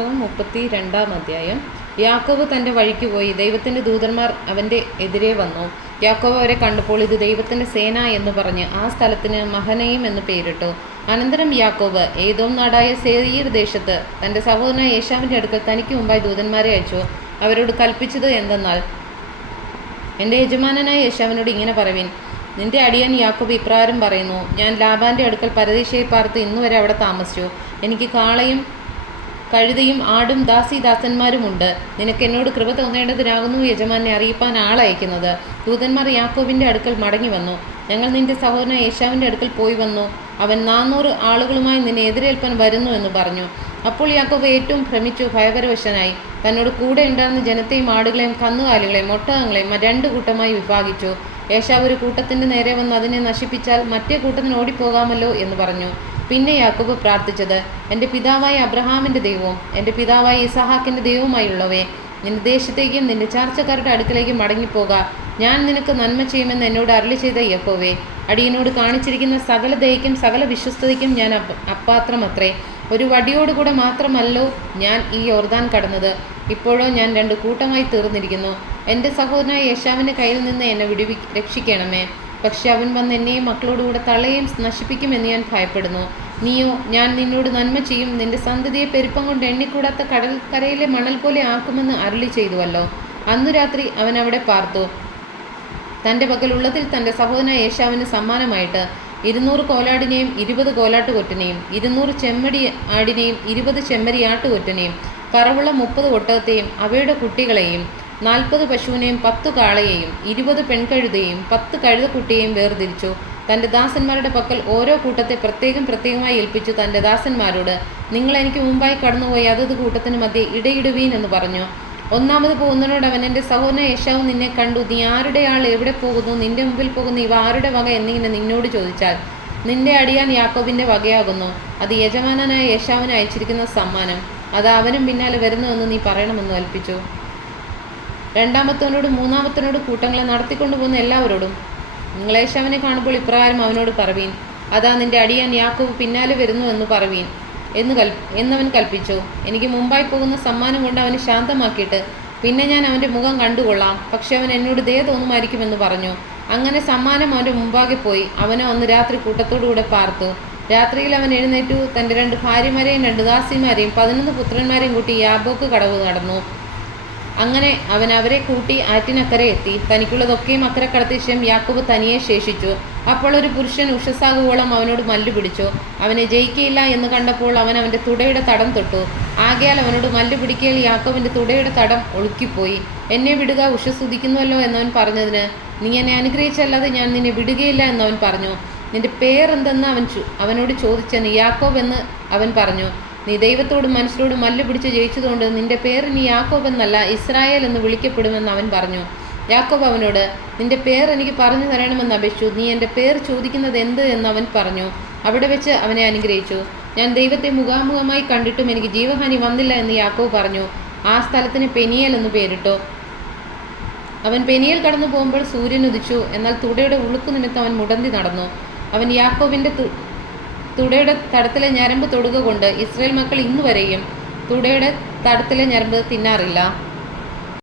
32 യാക്കോബ് തൻ്റെ വഴിക്ക് പോയി. ദൈവത്തിൻ്റെ ദൂതന്മാർ അവൻ്റെ എതിരെ വന്നു. യാക്കോബ് അവരെ കണ്ടപ്പോൾ ഇത് ദൈവത്തിൻ്റെ സേന എന്ന് പറഞ്ഞ് ആ സ്ഥലത്തിന് മഹനയീം എന്ന് പേരിട്ടു. അനന്തരം യാക്കോബ് ഏദോം നാടായ സേയീർ ദേശത്ത് തൻ്റെ സഹോദരനായ ഏശാവിൻ്റെ അടുക്കൽ തനിക്ക് മുമ്പായി ദൂതന്മാരെ അയച്ചു. അവരോട് കൽപ്പിച്ചത് എന്തെന്നാൽ, എൻ്റെ യജമാനനായ ഏശാവിനോട് ഇങ്ങനെ പറവിൻ, നിന്റെ അടിയാൻ യാക്കോബ് ഇപ്രകാരം പറയുന്നു, ഞാൻ ലാബാൻ്റെ അടുക്കൽ പരദേശിയായി പാർത്ത് ഇന്നുവരെ അവിടെ താമസിച്ചു. എനിക്ക് കാളയും കഴുതയും ആടും ദാസന്മാരുമുണ്ട്. നിനക്ക് എന്നോട് കൃപ തോന്നേണ്ടതിനാകുന്നു യജമാനെ അറിയിപ്പാൻ ആളയക്കുന്നത്. ദൂതന്മാർ യാക്കോബിൻ്റെ അടുക്കൽ മടങ്ങി വന്നു. ഞങ്ങൾ നിന്റെ സഹോദരൻ ഏശാവിൻ്റെ അടുക്കൽ പോയി വന്നു. അവൻ 400 ആളുകളുമായി നിന്നെ എതിരേൽപ്പാൻ വരുന്നു എന്ന് പറഞ്ഞു. അപ്പോൾ യാക്കോബ് ഏറ്റവും ഭ്രമിച്ചു ഭയപരവശനായി. തന്നോട് കൂടെ ഉണ്ടായിരുന്ന ജനത്തെയും ആടുകളെയും കന്നുകാലികളെയും ഒട്ടകങ്ങളെയും 2 കൂട്ടമായി വിഭാഗിച്ചു. ഏശാവ് ഒരു കൂട്ടത്തിൻ്റെ നേരെ വന്ന് അതിനെ നശിപ്പിച്ചാൽ മറ്റേ കൂട്ടത്തിന് ഓടിപ്പോകാമല്ലോ എന്ന് പറഞ്ഞു. പിന്നെ യാക്കോബ് പ്രാർത്ഥിച്ചത്, എൻ്റെ പിതാവായ അബ്രഹാമിൻ്റെ ദൈവവും എൻ്റെ പിതാവായ ഇസഹാക്കിൻ്റെ ദൈവവുമായുള്ളവേ, നിന്റെ ദേശത്തേക്കും നിന്റെ ചാർച്ചക്കാരുടെ അടുക്കലേക്കും മടങ്ങിപ്പോക. ഞാൻ നിനക്ക് നന്മ ചെയ്യുമെന്ന് എന്നോട് അരുളി ചെയ്ത യഹോവേ, അടിയനോട് കാണിച്ചിരിക്കുന്ന സകല ദയയ്ക്കും സകല വിശ്വസ്തതയ്ക്കും ഞാൻ അപ്പാത്രമത്രേ. ഒരു വടിയോടുകൂടെ മാത്രമല്ലോ ഞാൻ ഈ യോർദാൻ കടന്നത്. ഇപ്പോഴോ ഞാൻ 2 കൂട്ടമായി തീർന്നിരിക്കുന്നു. എൻ്റെ സഹോദരനായ ഏശാവിൻ്റെ കയ്യിൽ നിന്ന് എന്നെ രക്ഷിക്കണമേ. പക്ഷെ അവൻ വന്ന് എന്നെയും മക്കളോടുകൂടെ തളയും നശിപ്പിക്കുമെന്ന് ഞാൻ ഭയപ്പെടുന്നു. നീയോ, ഞാൻ നിന്നോട് നന്മ ചെയ്യും, നിന്റെ സന്തതിയെ പെരുപ്പം കൊണ്ട് എണ്ണിക്കൂടാത്ത കടൽക്കരയിലെ മണൽ പോലെ ആക്കുമെന്ന് അരുളി ചെയ്തുവല്ലോ. അന്നു രാത്രി അവൻ അവിടെ പാർത്തു. തൻ്റെ പക്കലുള്ളതിൽ തൻ്റെ സഹോദരനായ ഏശാവിന് സമ്മാനമായിട്ട് 200 കോലാടിനെയും 20 കോലാട്ടുകൊറ്റനെയും 200 ചെമ്മടി ആടിനെയും 20 ചെമ്മരി ആട്ടുകൊറ്റനെയും കറവുള്ള 30 ഒട്ടകത്തെയും അവയുടെ കുട്ടികളെയും 40 പശുവിനെയും 10 കാളയെയും 20 പെൺകഴുതയെയും 10 കഴുതക്കുട്ടിയെയും വേർതിരിച്ചു. തൻ്റെ ദാസന്മാരുടെ പക്കൽ ഓരോ കൂട്ടത്തെ പ്രത്യേകമായി ഏൽപ്പിച്ചു. തൻ്റെ ദാസന്മാരോട്, നിങ്ങൾ എനിക്ക് മുമ്പായി കടന്നുപോയി അതത് കൂട്ടത്തിന് മധ്യേ ഇടയിടുവീൻ എന്ന് പറഞ്ഞു. ഒന്നാമത് പോകുന്നതിനോട് അവൻ, എൻ്റെ സഹോദരൻ ഏശാവ് നിന്നെ കണ്ടു. നീ ആരുടെ ആൾ, എവിടെ പോകുന്നു, നിന്റെ മുമ്പിൽ പോകുന്നു, ഇവ ആരുടെ വക എന്നിങ്ങനെ നിന്നോട് ചോദിച്ചാൽ, നിന്റെ അടിയാൻ യാക്കോബിൻ്റെ വകയാകുന്നു. അത് യജമാനനായ ഏശാവിന് അയച്ചിരിക്കുന്ന സമ്മാനം. അത് അവനും പിന്നാലെ വരുന്നുവെന്ന് നീ പറയണമെന്ന് കൽപ്പിച്ചു. രണ്ടാമത്തവനോടും മൂന്നാമത്തനോട് കൂട്ടങ്ങളെ നടത്തിക്കൊണ്ടു പോകുന്ന എല്ലാവരോടും, നിങ്ങൾ ഏശാവിനെ കാണുമ്പോൾ ഇപ്രകാരം അവനോട് പറവീൻ, അതാ നിന്റെ അടിയാൻ യാക്കോബ് പിന്നാലെ വരുന്നു എന്ന് പറവീൻ എന്നവൻ കൽപ്പിച്ചു. എനിക്ക് മുമ്പായി പോകുന്ന സമ്മാനം കൊണ്ട് അവനെ ശാന്തമാക്കിയിട്ട് പിന്നെ ഞാൻ അവൻ്റെ മുഖം കണ്ടുകൊള്ളാം. പക്ഷെ അവൻ എന്നോട് ദയ തോന്നുമായിരിക്കുമെന്ന് പറഞ്ഞു. അങ്ങനെ സമ്മാനം അവൻ്റെ മുമ്പാകെ പോയി. അവനോ അന്ന് രാത്രി കൂട്ടത്തോടുകൂടെ പാർത്തു. രാത്രിയിൽ അവൻ എഴുന്നേറ്റു. തൻ്റെ 2 ഭാര്യമാരെയും 2 ദാസിമാരെയും 11 പുത്രന്മാരെയും കൂട്ടി യാബോക്ക് കടവ് നടന്നു. അങ്ങനെ അവൻ അവരെ കൂട്ടി ആറ്റിനക്കരെ എത്തി. തനിക്കുള്ളതൊക്കെയും അക്കരെ കടത്തിയ ശേഷം യാക്കോബ് തനിയെ ശേഷിച്ചു. അപ്പോൾ ഒരു പുരുഷൻ ഉഷസ്സാകുവോളം അവനോട് മല്ലു പിടിച്ചു. അവനെ ജയിക്കയില്ല എന്ന് കണ്ടപ്പോൾ അവൻ അവൻ്റെ തുടയുടെ തടം തൊട്ടു. ആകയാൽ അവനോട് മല്ലു പിടിക്കൽ യാക്കോബിൻ്റെ തുടയുടെ തടം ഒളുക്കിപ്പോയി. എന്നെ വിടുക, ഉഷസ്സുദിക്കുന്നുവല്ലോ എന്നവൻ പറഞ്ഞതിന്, നീ എന്നെ അനുഗ്രഹിച്ചല്ലാതെ ഞാൻ നിന്നെ വിടുകയില്ല എന്നവൻ പറഞ്ഞു. നിന്റെ പേരെന്തെന്ന് അവനോട് ചോദിച്ചെന്ന്. യാക്കോബ് എന്ന് അവൻ പറഞ്ഞു. നീ ദൈവത്തോടും മനുഷ്യരോടും മല്ലു പിടിച്ച് ജയിച്ചതുകൊണ്ട് നിന്റെ പേര് നീ യാക്കോബ് എന്നല്ല ഇസ്രായേൽ എന്ന് വിളിക്കപ്പെടുമെന്ന് അവൻ പറഞ്ഞു. യാക്കോബ് അവനോട്, നിന്റെ പേർ എനിക്ക് പറഞ്ഞു തരണമെന്ന് അപേക്ഷിച്ചു. നീ എൻ്റെ പേർ ചോദിക്കുന്നത് എന്ത് എന്ന് അവൻ പറഞ്ഞു. അവിടെ വെച്ച് അവനെ അനുഗ്രഹിച്ചു. ഞാൻ ദൈവത്തെ മുഖാമുഖമായി കണ്ടിട്ടും എനിക്ക് ജീവഹാനി വന്നില്ല എന്ന് യാക്കോബ് പറഞ്ഞു. ആ സ്ഥലത്തിന് പെനിയേൽ എന്ന് പേരിട്ടു. അവൻ പെനിയേൽ കടന്നു പോകുമ്പോൾ സൂര്യൻ ഉദിച്ചു. എന്നാൽ തുടയുടെ ഉളുക്കു നിമിത്തം അവൻ മുടന്തി നടന്നു. അവൻ യാക്കോബിൻ്റെ തുടയുടെ തടത്തിലെ ഞരമ്പ് തൊടുക കൊണ്ട് ഇസ്രായേൽ മക്കൾ ഇന്നുവരെയും തുടയുടെ തടത്തിലെ ഞരമ്പ് തിന്നാറില്ല.